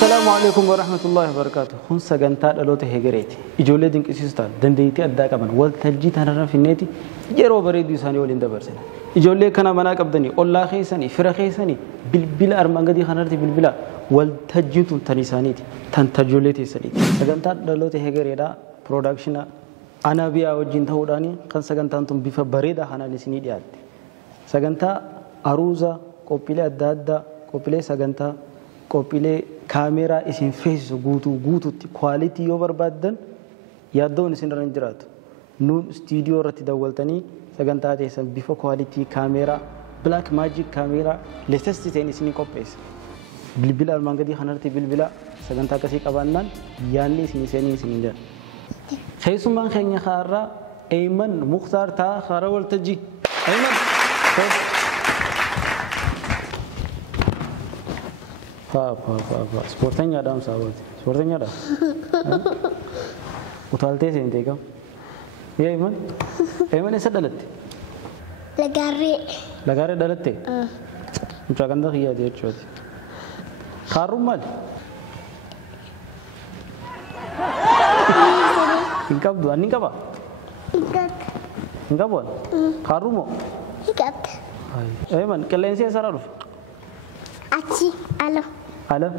السلام عليكم ورحمة الله وبركاته. خن سجنتات ألوته هجريتي. إجولة دينك إسيستان. دنديتي أداك أمان. والتلجيت هنرنا في النتي. يرو بريد يساني ولين دبرسنا. إجولة كنا مناك أبدني. الله خيساني. فرا خيساني. بالبلا أرمانجدي خنرتي بالبلا. والتلجيت تنيسانيتي. تنتجولتي سنيتي. سجنتات ألوته هجريدا. برودكشنا. أنا بيا وجين ثوراني. خن سجنتان تم بيفا بريدا خنا لسني ديات. سجنتا أروزا. قبيلة أدادا. قبيلة سجنتا. قبيلة كاميرا اسم فيس غوتو كواليتي يوبر بدن يادون اسم رنجرات نو استوديو رتي دولتني سغنتاتي سم بيفو كواليتي كاميرا بلاك ماجيك كاميرا ليتست تيني سني كوبيس بلبلا المانغدي خنرتي بلبلا سغنتا كسي قبانان ياني سني سني ده خيسمان خني خارا ايمن مختار تا خارا ولتجي ايمن سبورتين يا دام ساوت سبورتين يا دام وطالتي سنتي كم يا إيمان إيمان إيش دلت لغاري دلتي مشاكل ده خيار ديت شوت خاروم مال إنكاب دو أني كابا إنكاب وان خارومو إنكاب إيمان كلين سيا سرارف أشي ألو ألو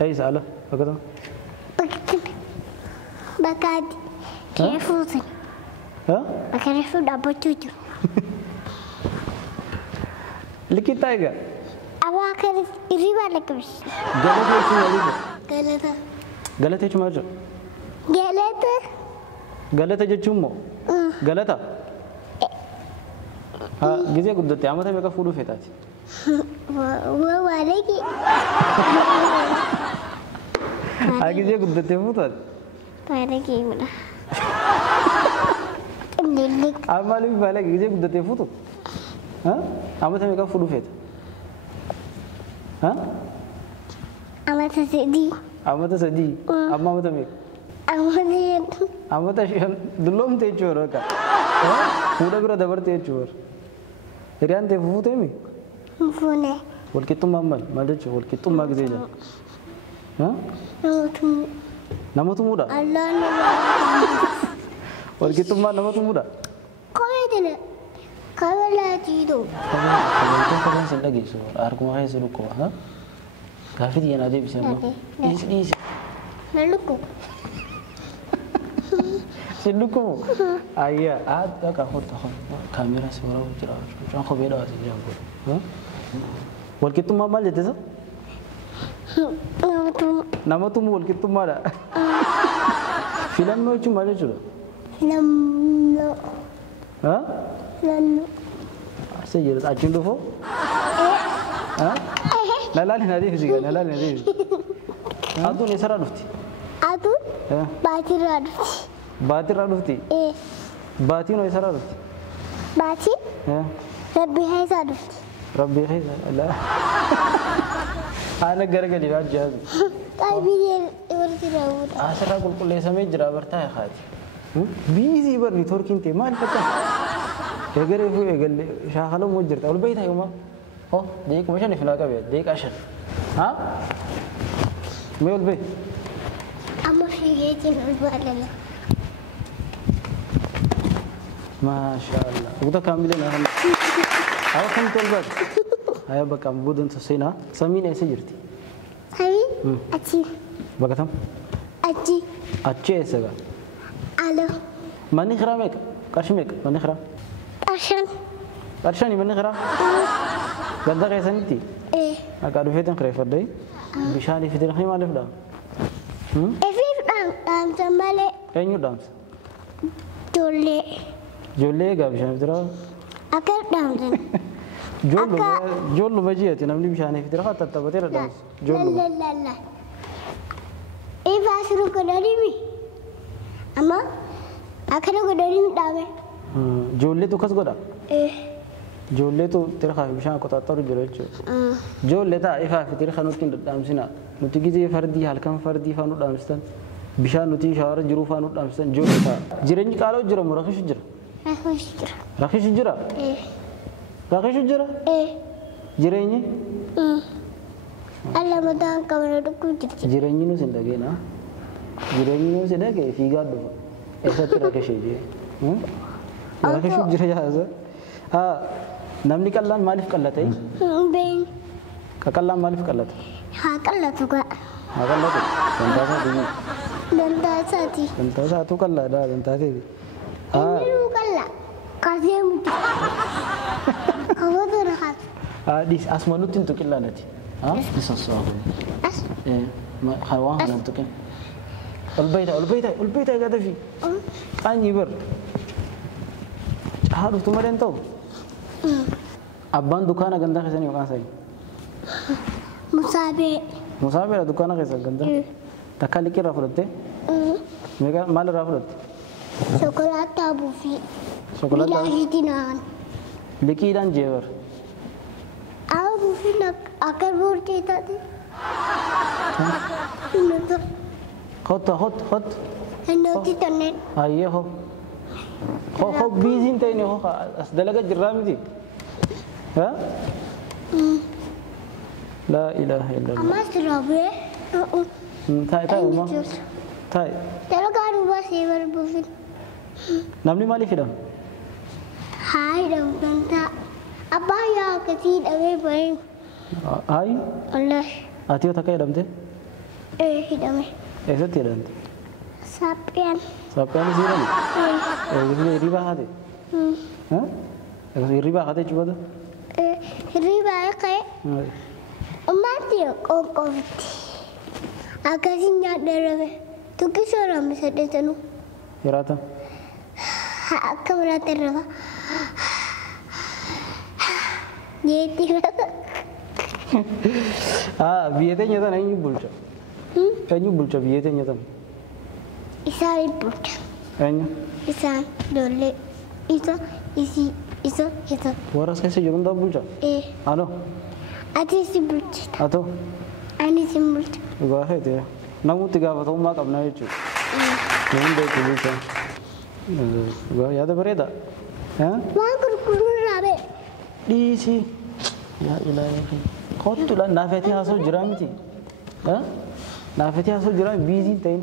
أيش ألو بكتم بكاد كيفوزن ها بكرهفو دابو تجو لكي تايجا أبغى كرس إريبا لكبش غلطة شو مالك غلطة غلطة شو مالك غلطة غلطة جتشومو غلطة ها جزية قدرتي عمتها بيكا فولو فيتاتي ووالدي आगे जे कुछ देते हो तो पहले की मना आप मालूम है पहले जे कुछ देते हो तो हाँ आप तो मेरा फुल फेट हाँ आप तो सदी आप माँ तो मेरे आप तो शायद दुल्हन तेज चोर होगा पूरा पूरा दबर तेज चोर रियान ते फूटे में फूने बोल के तुम मामल मालूम चो बोल के तुम माग दे जा हाँ nama tu muda Allah बोल के तुम nama tu muda kau itu nak kau lagi tu kalau itu kalian sedang lagi so aku mau kasih luku ha kafir dia nanti bisa mau is luku si luku ayah ada kau tahu kamera suara cerah jangan kau beda sih jangan ha बोल के तुम मामल जैसे सो nama tu बोल के तुम मारा film में cuma ada cuma film हाँ film ऐसे ये अचुन दो हाँ नला नहीं नदी फिजिका नला नहीं नदी आदू ने सरा डुफ्ती आदू बाती डुफ्ती बाती नो सरा डुफ्ती बाती रब्बी है सरा डुफ्ती रब्बी है अल्लाह आना घर के लिए आज जाओ काय भी ये और तेरा वो आसरा कुल ऐसा में जरा बरता है खाज बीजी बर निथोर किंते माल पता एगरे हुए एगले शाखलो मुजरता और बैठा है उमा ओ देख मशा नहीं फिला का बे देख आशर हाँ मैं बोल बे अम्मा ये चीज़ वाला ना माशाअल्लाह वो तो काम मिले ना हम आओ हम तो बस आया बकम बुदन ससेना समीन ऐसे जिरती समी अच्छी बकथम अच्छे ऐसे का आलो मनी खराब है कश्मीर मनी खराब अर्शन मनी खराब गंदा कैसा नहीं थी अकादमी फेतन खरे फर्दे बिशाली फिर नहीं मालूम दा डांस संभाले एन्यू डांस जोले का बिशाली फिर अकर डांस जोलो बजी है नमनी बिशाली फिर खाता तब तेरा डांस जोलो ला ए फासरू को डरी मी अम्मा आखिर को डरी मी डावे जोले तो खस गोदा जोले तो तेरा खास बिशाली को तातर जोले चो जोले था इफ़ा फिर खानों की डांसिना नुतिकी जे फर्दी हल्का फर्दी फानो डांसन बिशाल नुतिकी शावर जरूर फानो डांसन जोले था जिरंज कालो जरा मुराखिश जरा राखिश जरा राखिश जरा जिरंज Allah mataan qabana dhukkub jirti. Jireenyi nus hin dhageena. Jireenyi nus hin dhagee fiigaa dhufa. Eessatti rakkashee jee. Rakkashuu jira yaasa. Namni qallaan maaliif qallata? Been Ka qallaan maaliif qallata? haa qallatu gaa. Haa qallatu. Dantaa isaati. Dantaa isaati. Dantaa isaatu qallaadha dantaa keeti. Inni nuu qalla. Kaasee muti. Kaawwatu rahaatu. Dis asma nutti hin tuqillanati. Isa so'aafu. As. Waan kanaan tuqin. Ol beeyta gada fi. Qaanyii bar. Cahaa dhuftu malee hin ta'u. Abbaan dukaana gandaa keessanii maqaan isaanii. Musaabee. Musaabeedha dukaana keessan gandaa. Takka liqii irraa fudhattee? Maal irraa fudhatte? Shokolaataa buufii. Shokolaataa? Bilaahiitii naan. Liqiidhaan jeebar. Aa buufiin akka boortee taate. Innota. Hot. Innoti tonneen. Hayyee ho. Ho biiziin ta'in ho as dalaga jirraa miti. La ilaha illallah. Ammas raabee. Taa'e uumaa. Taa'e. Dalagaa duuba seebar buufin. Namni maaliif hidhama? Haa hidhamu danda'a. Abbaa yaa akkasii hidhamee bareedu. Hayi. Wallaahi. Ati yoo takka hidhamte? Hidhame. Eessatti hidhamte? Sapheen. Sapheen isii hidhame? Hirribaa haate? Hirribaa haate jechuudha? Hirribaa ka'e. Ummaatti qoqqoofitti. Akkasiin nyaadharame. Tukki soorame saddeetanuu. Hiraata? Akka biraatti irra. Jeetti. Biyya teenya tana eenyu bulcha? Eenyu bulcha biyya teenya tana? Isaan bulcha. Eenyu? Isaan ijoollee. Isa. Warra as keessa jiru hundaa bulcha? Anoo? Ati si bulchita. Atoo? Ani si bulcha. Dhugaa feete namutti gaafatamummaa qabna jechuudha. Namni beeku bulcha. Yaada bareeda. Waan gurguruun raabee. Dhiisii. Yaa ilaahi. Kottuudhaan naafeetii haasoo jira miti. Naafeetii haasoo jira biiziin ta'in.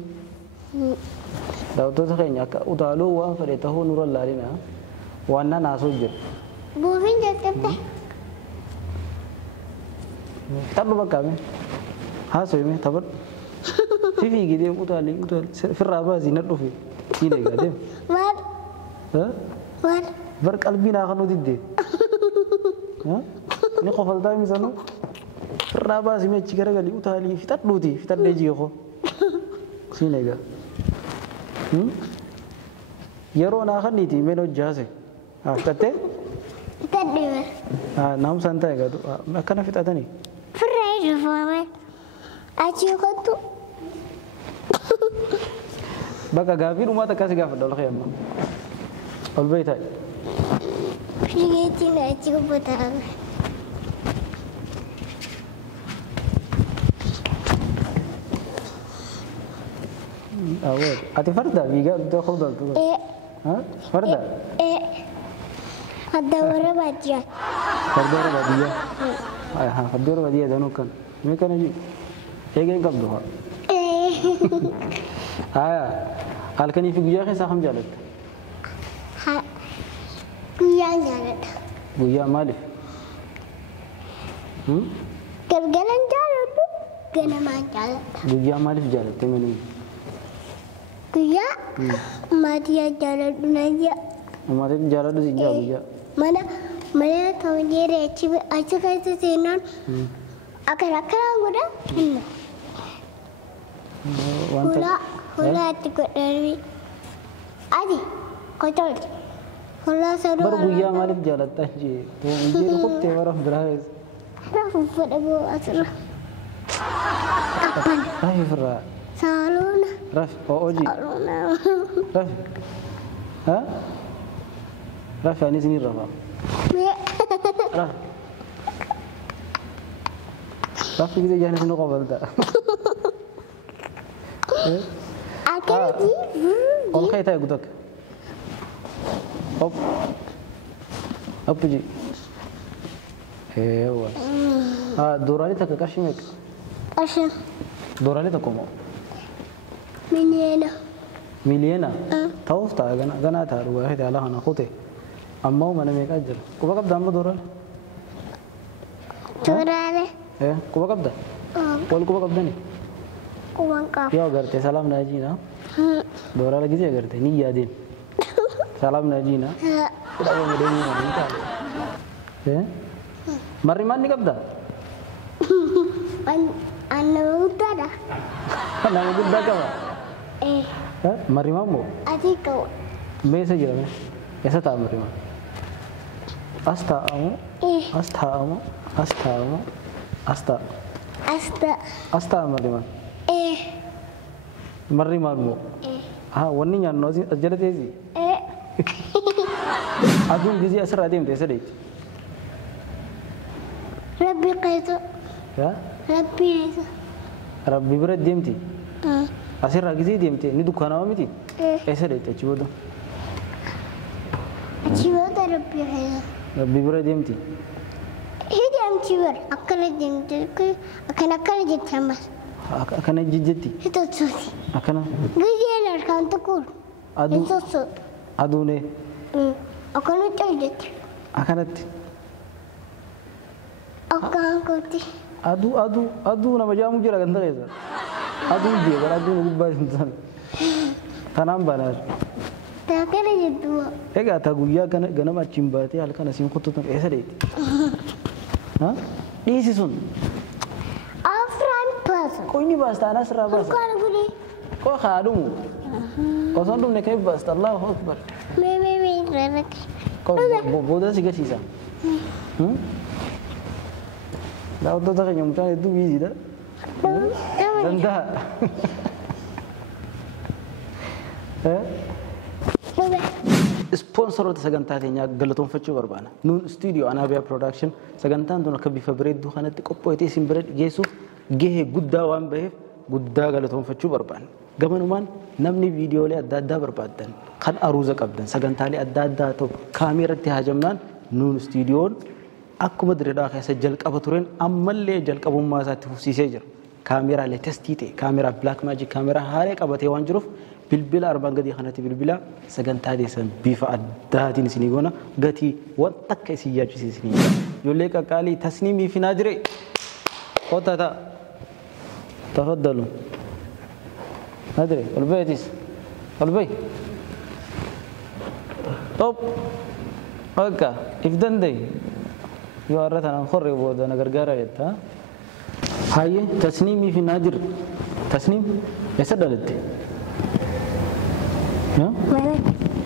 Daawwattoota keenya akka utaaloo waan fedhe tahuu nurra laalina. Waan naan haasoo jira. Buufiin jalqabte. Tapha bakka mee? Haasoo himee taphadhu. Fifii gidee utaalee firraa baasii na dhufe. Siin eegaa deema. Maal? Bar qalbii naa kan nuti dee. Ni qofaltaa misanuu. Firraa baasii meechi garagalii utaalii fixadhuuti fixadhee jiikoo. Siin eegaa. Yeroo naa kanniiti meen hojjaase. Fixattee? Fixadhee. Naamsaan ta'e gadu akkana fixatanii. Firraa irra foomee. Achi kottu. Bakka gaafii dhumaa takka si gaafadha ol keeyamma. Ol bahi taa'e. Fiigeetiin achi gubbataa. Ati farda fiigaa iddoo hodoltu. Farda? Adda warra baadiyyaa. Farda warra baadiyyaa. Farda warra baadiyyaa danuu kan. Mee kana ji? Eegeen qabdu haa. Halkanii fi guyyaa keessaa kam jaalatta? Guyyaan jaaladha. Guyyaa maaliif? Galgalan jaaladhu, ganamaan jaaladha. Guyyaa maaliif jaalatte manii? Guyyaa maatii jaaladhu nayya. Maatii jaaladhu si jaa guyyaa. Mana ta'u jeeree achi keessa seenaan akkanaan godha hinna. Hulaa itti godhanii. Ati qotooti. Hulaa saduu. Bar guyyaa maaliif jaalatta jee? Jee kuttee waraaf biraa keessa. Rafuu fedha boo asirra. Appan. Rafi firraa. Saaluna. Rafi hojii. Saaluna. Rafi. Rafi ani isinii rafaa. Rafi. Rafi gidee jaan isin qofalta. Akkanatti. Ol ka'e ta'e guutak. Hop. Hop ji. Heewa. Duraanii takka qarshii meeqa? Asha. Dooraalee tokko moo? Miliyeena. Miliyeena? Ta'uuf ta'a ganaa ta'a dhugaa hidhaa ala kana kute. Ammoo mana meeqaa jira? Quba qabda amma dooraalee? Dooraalee. Quba qabda? Wal quba qabdani? Quban qaba. Yoo agartee salaam naa jiina. Dooraalee gisee agartee ni yaadeen. Salaam naa jiina. Kudhaa yoo mudeemuu mana hin taale. Marri maan ni qabda? Nama guddaadha. Nama guddaa qaba? Marri maan moo? Adii qaba. Meesa jira mee? Eessa ta'a marri maan? As taa'amu? As taa'amu? As taa'amu? As ta'a? As ta'a marri maan? Marri maan moo? Wanni nyaannu as jala teessi? Aduun gisee asirraa deemte eessa deetti? Rabbi keessa. Rabbi keessa. Rabbi bira deemti? Asirraa gisee deemte ni dukkaanawa miti? Eessa deetti achi booda? Achi booda Rabbi keessa. Rabbi bira deemti? Hidhamti bira akkana deemte akkana jetti ammas. Akkana jetti? Hitotsuuti. Akkana? Giseen harkaan tokkoon. Hitotsuuti. Aduunee? Akkana cal jetti. Akkanatti? Akkaan kooti. Aduu nama jaamu jira kan ta'eessa. Aduu jeeqan aduun gubbaa hin taane. Tanaan banaan. Taakana jettu. Egaa taa guyyaa ganama achiin baatee halkan asiin kuttutan eessa deetti? Dhiisi sun. Afraan baasa. Qoyni baasta anaa sirraa baasa. Akkaan gudee. Koo haa dhumu. Osoo dhumne ka'e baasta Allahu Akbar. Mee irratti. Koo booda si gasiisa. Daawwattoota keenya mucaan hedduu biiziidha. Danda'a. Ispoonsoroota sagantaa keenyaa galatoonfachuu barbaana. Nuun istuudiyoo Anaabiyaa Piroodakshin sagantaan tun akka bifa bareedduu kanatti qophootee isin bira geessuuf gahee guddaa waan baheef guddaa galatoonfachuu barbaanna. Gamanumaan namni viidiyoolee adda addaa barbaaddan kan aruuza qabdan sagantaalee adda addaa ta'u kaameeratti haajamnaan nuun istuudiyoon akkuma direedhaa keessa jalqaba tureen ammallee jalqabummaa isaatti fufsiisee jira. Kaameeraalee testii ta'e kaameeraa Black Magic kaameeraa haaraa qabatee waan jiruuf bilbila arbaan gadii kanatti bilbila sagantaa deessan bifa addaatiin isinii goona gatii wanta akka isin yaachisiisinii jira. Ijoollee qaqqaalii tasniimii fi naadiree qottata tafaddalu. Naadiree ol baheetis ol bahi. Top akka if danda'i yoo har'a tanaan horree booda na gargaara jetta. Hayyee tasniimii fi naadir tasniim eessa dhalatte?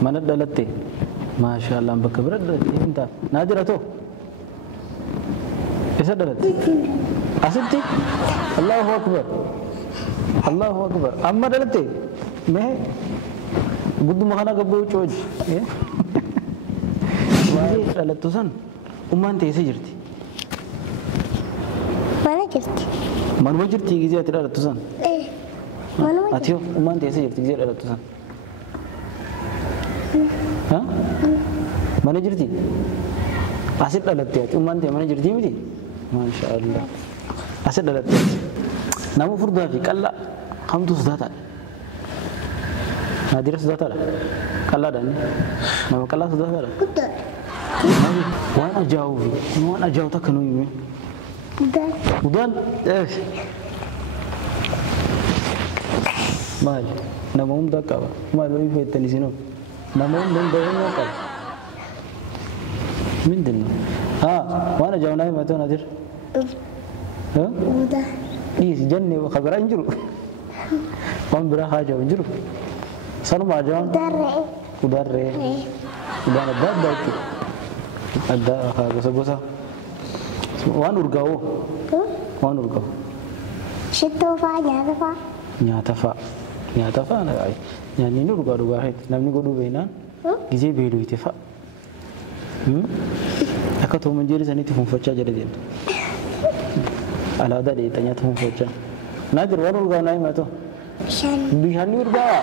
Mana dhalatte? Maashaallah bakka bira dhalatte hinta. Naadira too? Eessa dhalatte? Asitti? Allahu Akbar. Allahu Akbar. Amma dhalatte? Mee? Gudduma kana gabboo cooji. Maali dhalattu san ummaan teessee jirti? Mana jirti. Manuma jirti gisee ati dhalattu san? Manuma ati yoo ummaan teessee jirti gisee dhalattu san? Mana jirti? Asit dhalatte ati ummaan tee mana jirti miti? Maashaallah. Asit dhalatte nama furdaa fi qallaa kamtu sodaataadha? Naadira sodaataadha? Qallaadhaan nama qallaa sodaataadha? guddaadha. Waan ajaa'uu fi waan ajaa'u takka nuyi hime. Udaan maal nama hundaa qaba maal horii feetan isinoo nama hunda hunda'uu qaba mindinno waan ajaa'u naa himatoo nadir dhiisi jenne kabiraa hin jiru waan biraa haa ajaa'u hin jiru sanuma ajaa'uun udarree udaan adda addaa jechuudha adda gosa gosa waan urgaa'oo waan urgaa'u Shittoo fa'aa nyaata fa'aa. Nyaata fa'a nyaanni ni urgaa dhugaa heetu namni godhuu beeknaan gisee beelooyte fa'a. Akka tooman jeeri sanitti funfachaa jala deemtu. Alaadaa dheeta nyaata funfachaa. Naa jiru waan urgaa naa himatoo. Bishaan ni urgaa.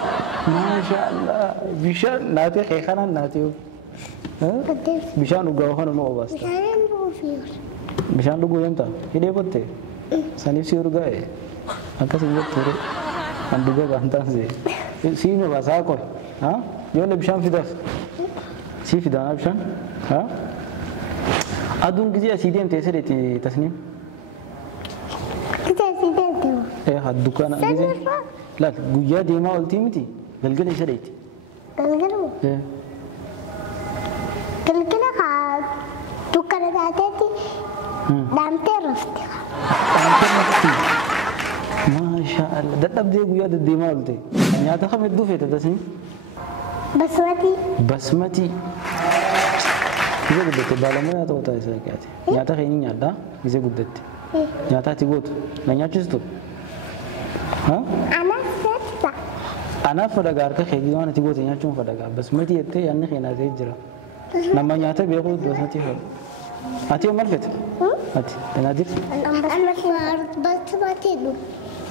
Maashaallah bishaan naatee keekanaan naatee. Bishaan urgaa kana nama obaasta. Bishaan dhuguu deemta hidhee qottee Saniif si urgaa'e akkasii jettu kan dhuga baantaan see si hime baasaa qoy yoon bishaan fidaaf si fidaan bishaan aduun gizee asii deemtee sadeeti tasniim Kita asii deemte haa dukkaana gizee laal guyyaa deemaa oltii miti galgala isa dheeti galgaluma galgala kaa dukkana taateetti dhaamtee rafte Masya Allah dadhabdee guyyaa deddeemaa olte nyaata kam hedduu feete tasniim basmati Gizee guddatte baalamoo ta'uu ta'a isa qaate nyaata keenya nyaadhaa gizee guddatte nyaata ati gootu na nyaachistu anaaf fadhagaa harka kee waan ati goote nyaachuun fadhagaa basmati jettee yaadni keenyaa ta'ee jira nama nyaata beeku basmati fadha ati yoo maal feete ati danaa jirti basmati dhu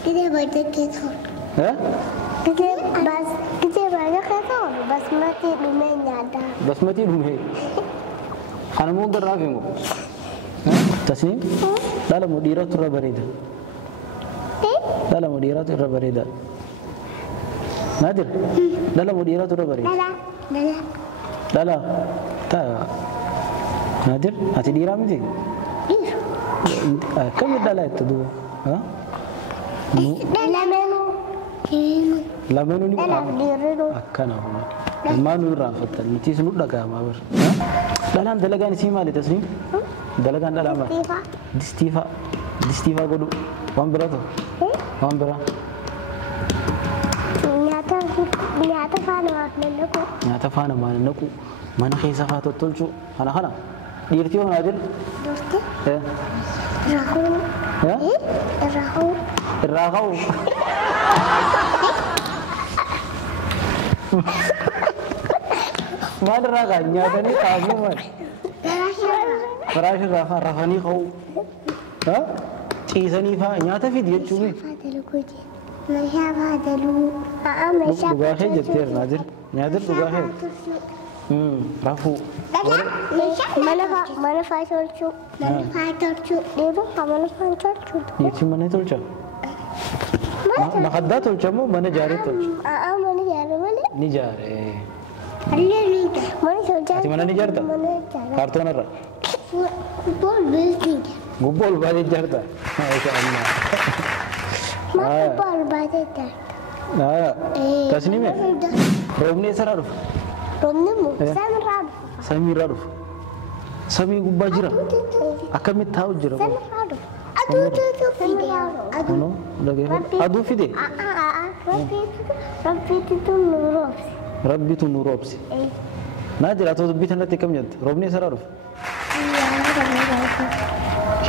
gizee baay'ee keessa gizee baay'ee keessa basmati dhumee nyaadhaa basmati dhumee kana moo garraa feengu tasniim dhala moo dhiiratu irra bareeda dhala moo dhiiratu irra bareeda naadir dhala moo dhiiratu irra bareeda dhala taa naadir ati dhiiraa miti akkamii dhala itti duuba lameenuu ni akkana ilmaan nu irraa fattan nuti sunu dhaga'amaa bar dhalaan dalagaan isii maali tasniim dalagaan dhalaa maali distiifaa godhu waan biraa ta'u waan biraa nyaata faana maal naqu mana keessa faa tottolchu kana dhiirtii yoo naadir irraa ka'u maal irraa kaa nyaatanii taa'anii maal firaashii irraa faa rafanii ka'u ciisanii faa nyaata fidi jechuun dhugaa kee jetteer naadir naadir dhugaa kee rafuu mana faa tolchuu dhiirtiin mana tolcha makaddaa tolcha moo mana jaaree tolcha mana jaare malee ni jaare mana tolchaa ati mana ni jaarta kaartoona irra gubboo ol baatee jaarta maasha Allah tasniime roobni eessarraa dhufa samiirraa dhufa samii gubbaa jira akkamitti taa'u jira aduu fide rabbitu nu roobse naa jira atoo dubbii tanatti akkam jette roobni eessarraa dhufa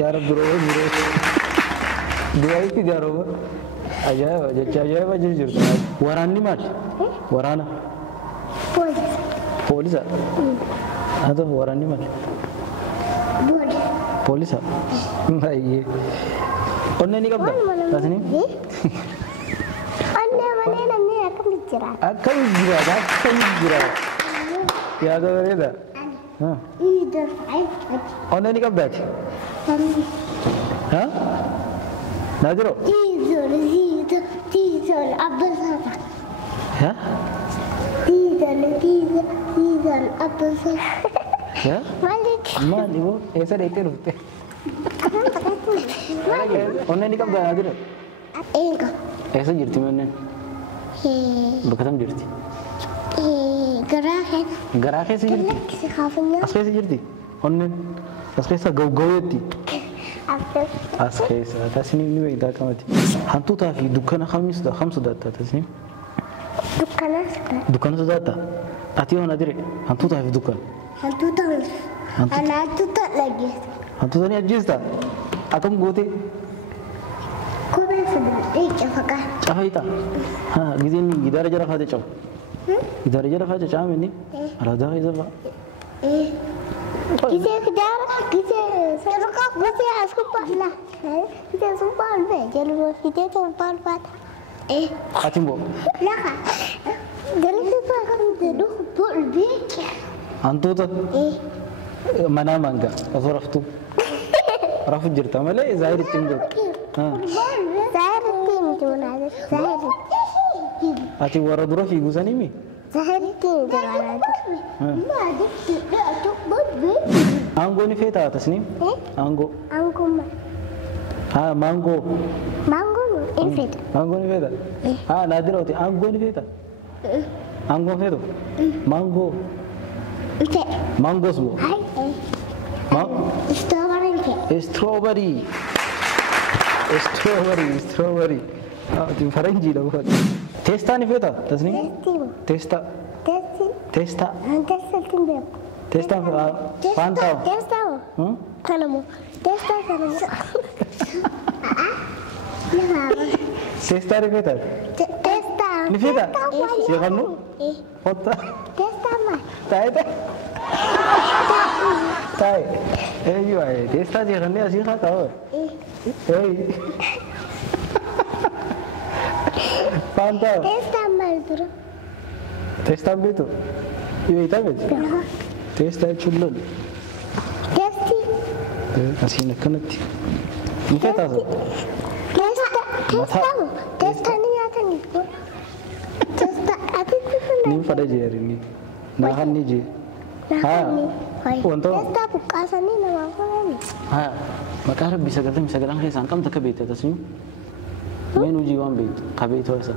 yaa rabbi roobni roobse du'aayitti gaarooba ajaa'iba jecha ajaa'iba jirtu waraanni maali waraana poolisa haa ta'u waraanni maali poolisa baay'ee onnee ni qabda tasniim akkamitti jira yaada bareeda onnee ni qabdaati naadiro Diesel, Apfelsaft. Ja? Diesel, Apfelsaft. Ja? Malik. Maali boo eessa dheettee dhufte onneen ni qabda naadiro Eega. eessa jirti onneen bakka tam jirti Garaa keessa. garaa keessa jirti Lakkisi kaafunyaa. as keessa jirti onneen as keessa gawgaweetti as keessa tasniim ni beektaa kamati hantuutaa fi dukkana kam sodaattaa tasniim dukkana sodaattaa ati yoo naadire hantuutaa fi dukkana Hantuuta dhageessa. hantuuta ni ajjeestaa akkam goote Kophee fudhadhee cafaqaa. cafayta gizeen gidaara jala faate cafu gidaara jala faate caamini alaadaa keessa fa'a Gisee kidaara gisee as kubbaa gisee subbaa olbee jaluma fidee subbaa olbaata. ati mboo Laka jalli subbaa kan jedhu olbee. hantuuta manaa manga osoo raftu rafu jirta malee zaahir ittiin jirtu Zahirtiin jumlaadha. Zahirtiin. Ati warra dura fiiguu sanii mi? Zahirtiin jumlaadha. Aangoo ni feetaa tasniim? Aangoo. Anguma. Haa maangoo. Mangun infit. Aangoo ni feetaa? Haa naadira oti aangoo ni feetaa? Aangoo feetu? Maangoo. Inte. Maangoos moo? Hai. Strawberry infit. Strawberry. Strawberry. Ati faranjii dha buufata. Teestaa ni feetaa tasniim? Testing. Teestaa. Testing. Teestaa. Testing beep. Teestaa faantaa. Testing. Kanamu. Testing kanamu. Teestaa ni feetaa? Testing. Ni feetaa? Seeqannu? Hotta. Testing ma. Taa'ee. Eeyyuu ayee teestaa seeqannee asii haa kaa'u. Faantaa. Testing mal dura. Teestaan beektu? Yoo hiitaa beektu? Teestaa jechuun lolu. Testing. Asiin akkanatti. Ni feetaa sana? Testing ni nyaatanii. Testing ati Ni fada jeerinni. Naahan ni jee. Wantoota. Testing buqqaasanii namaa godhani. Haa maqaa rabbi sagalan keessaan kamta akka beekte tasniim? Meen hojii waan beektu qabeetoo isa.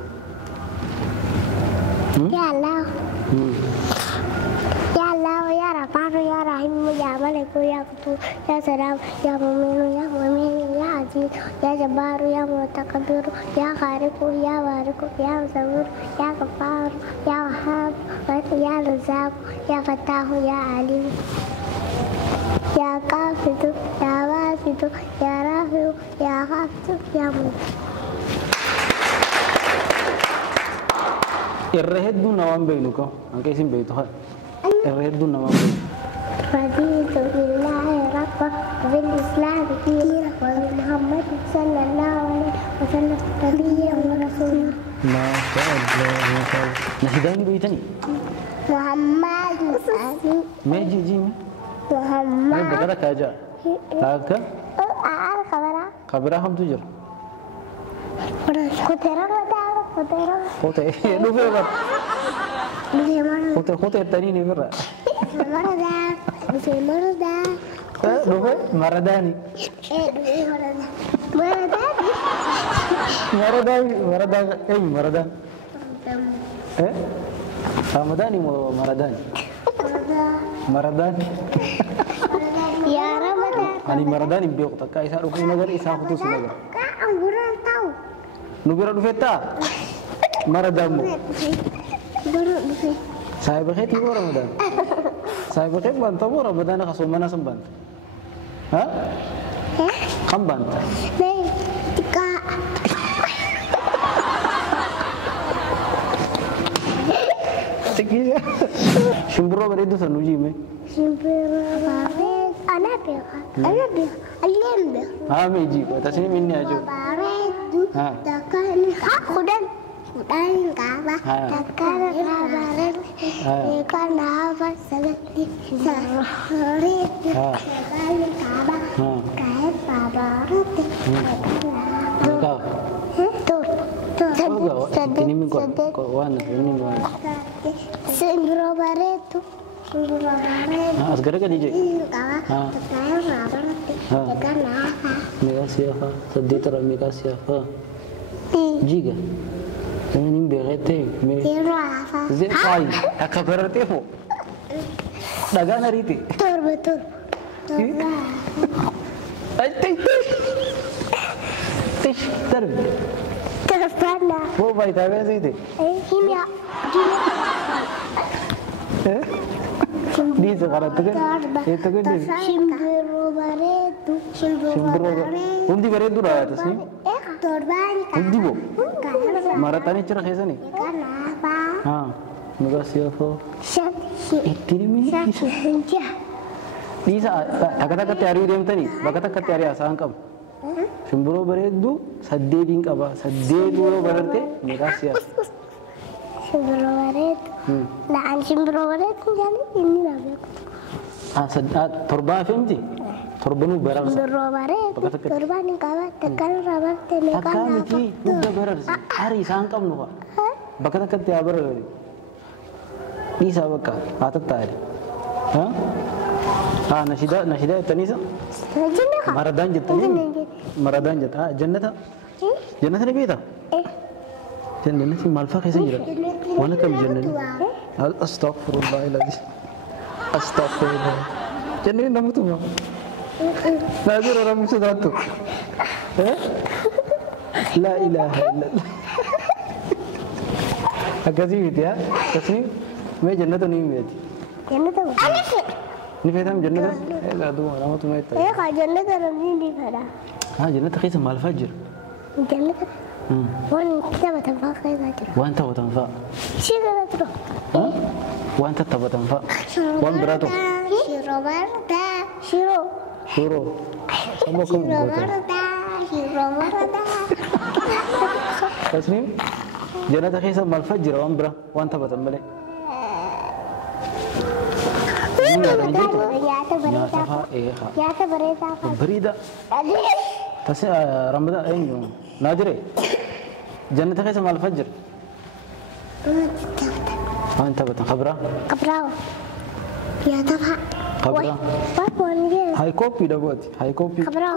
Ya Allah. Ya Allah, ya Rahman, ya Rahim, ya Malik, ya Quddus, ya Salam, ya Mu'min, ya Aziz, ya Jabbar, ya Mutakabbir, ya Khaliq, ya Bariq, ya Musawwir, ya Ghaffar, ya Wahhab, ya Razzaq, ya Fattah, ya Alim. Ya Qabid, ya Basit, ya Rafi, ya Hafid, ya Mulk. Irra hedduu namaan beeknu koo akka isin beektu haa. Irra hedduu namaan beeknu. رضيت بالله ربا وبالإسلام دينا وبمحمد صلى الله عليه وسلم نبيا ورسولا. Masya Allah. Nasidaani beektanii? محمد Mee jijjiimi? Mee محمد bakka kaajaa? Akka أعرف خبرها kabiraa hamtu jira. كتير رمضان كتير Kotee dhufee bara. بسمرة Kotee tanii ni bira. رمضان بسمرة Dhufee maradaani. Maradaan maradaan. Ramadani moo maradaan? Maradaan. يا رمضان Ani maradaan hin beeku takka isaa dhufuu nagar isaa kutuus nagar. أنقران تاو Nu bira dhufee taa? Maradaan moo? برو بسي Saahiba keetii moo Ramadaan? Saahiba keet banta moo Ramadaan akka soomana san banta? Ha? Kan banta? Nih, tika. Tikisa. Shimbiroo bareedduu san hojii hime? Shimbira bareed. Anak dia. Alim dia. Haa meejii tasni minni ajoo. Bareedu. Haa. Takkan. Kudan. Kudan kaba. Takkan bareed. Ikan apa seperti sehari. Takkan kaba. Kayak bareed. Ikaw? Tur. Tur. Kinimin ko waan kinimin waan. Shimbira bareedu. Shimbira bareed. As gara ka DJ. Kaba. Takkan bareed. Ikan apa? Mega siapa? Sedih terang mega siapa? Jika. Jangan ini berete. Tiro apa? Zekai. Aku berete po. Daga nariti. Betul betul. Ay, tish. Terb. Terpana. Wo baik tahu sih itu. Kimia. Di sekarang tu kan. Itu kan di. Shimbiro baretu. Shimbiro. Undi beretu dah atas ni. Torban. Undi bo. Maratani cerah ya ni. Kenapa? Ha. Mega siapa? Syat. Ini mini. Bisa. Kata-kata teori dia tadi. Kata-kata teori asal angkam. Shimbiro baretu. Sadde ding apa? Sadde dulu berarti mega siapa? Shimbiro baretu. Nah, shimbiro baretu jadi ini lah. Torba faham ti? Torbanuu bararsa. Duroobaree torbaan hin qaban takkaan irraa barte meeqaan Akkaamiti hunda bararsa. Arii isaan qabnu fa'a. Bakka takkatti haa bararani. Dhiisaa bakka haa tattaa'ani. Nashidaa jettaniisa? Jannata. Maradaan jettanii? Maradaan jetta. Jannata? Jannata ni beektaa? Jannati maal fa'aa keessa jira? Waan akkam jannati? Astaghfirullah ilaali. Astaghfirullah. Jannati namutuma. Naazir orang musuh satu. La ilaha illallah. Akasih gitu ya. Kasih. मैं जन्नत नहीं मिलती जन्नत नहीं फैदा हम जन्नत है दादू हमारा तो मैं ये का जन्नत नहीं फैदा हाँ जन्नत कैसे माल फजर जन्नत وين كتاب تنفع خير وانت وتنفع شيء لا ترى وانت تبى تنفع وان براتو شيرو بردا شيرو شيرو sama kamu بردا شيرو بردا تسنيم جنة خيسة مال فجر وان برا وان تبى تنبلي يا بريدة بس رمضان أين يوم نادري جنة خيسة مال فجر وانت بتن خبرة يا تبع خبرة هاي كوبي دبوت هاي كوبي خبرة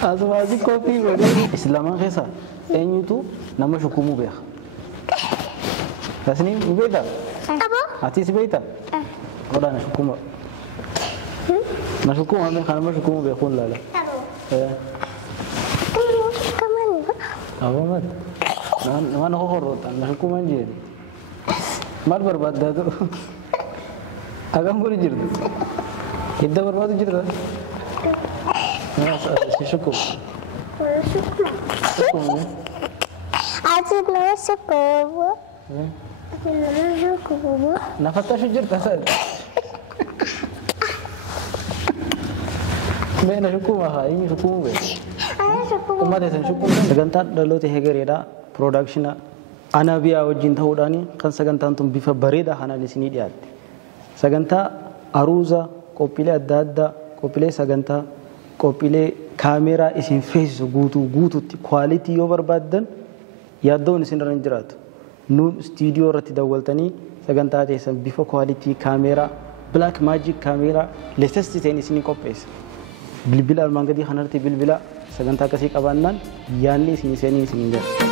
Asmasi kopi beri Islaman kesa. Enyu tu nama syukumu beh. Tasni beda. Apa? Hati si beda. Kau dah nak syukum. Nak syukum ambil kan nama syukumu beh pun lala. Kamu Apa mat? Mana horot? Nak syukum anjir. Mal berbat dah tu. Agam boleh jiru. Kita berbat jiru. Syukur. Asyik nama syukur. Nama syukur. Nafas tak syukur pasal. Mana syukur mah? Ini syukur be. Ayah syukur. Umat itu syukur. Segantar dalam tehger ada production ana biya wajin tahu dani kan segantar tum bifa berida hana di sini dia. Segantar aruza kopile ada kopile segantar kopile kamera isin face guutu quality over baddan yaaddoon isin ranjiraatu nun studio irratti dawwaltanii sagantaa teessan bifa quality kamera black magic kamera latest ta'een isin qopheessa bilbila armaan gadii kanarratti bilbila sagantaa akkasii qabaannaan yaanni isin jira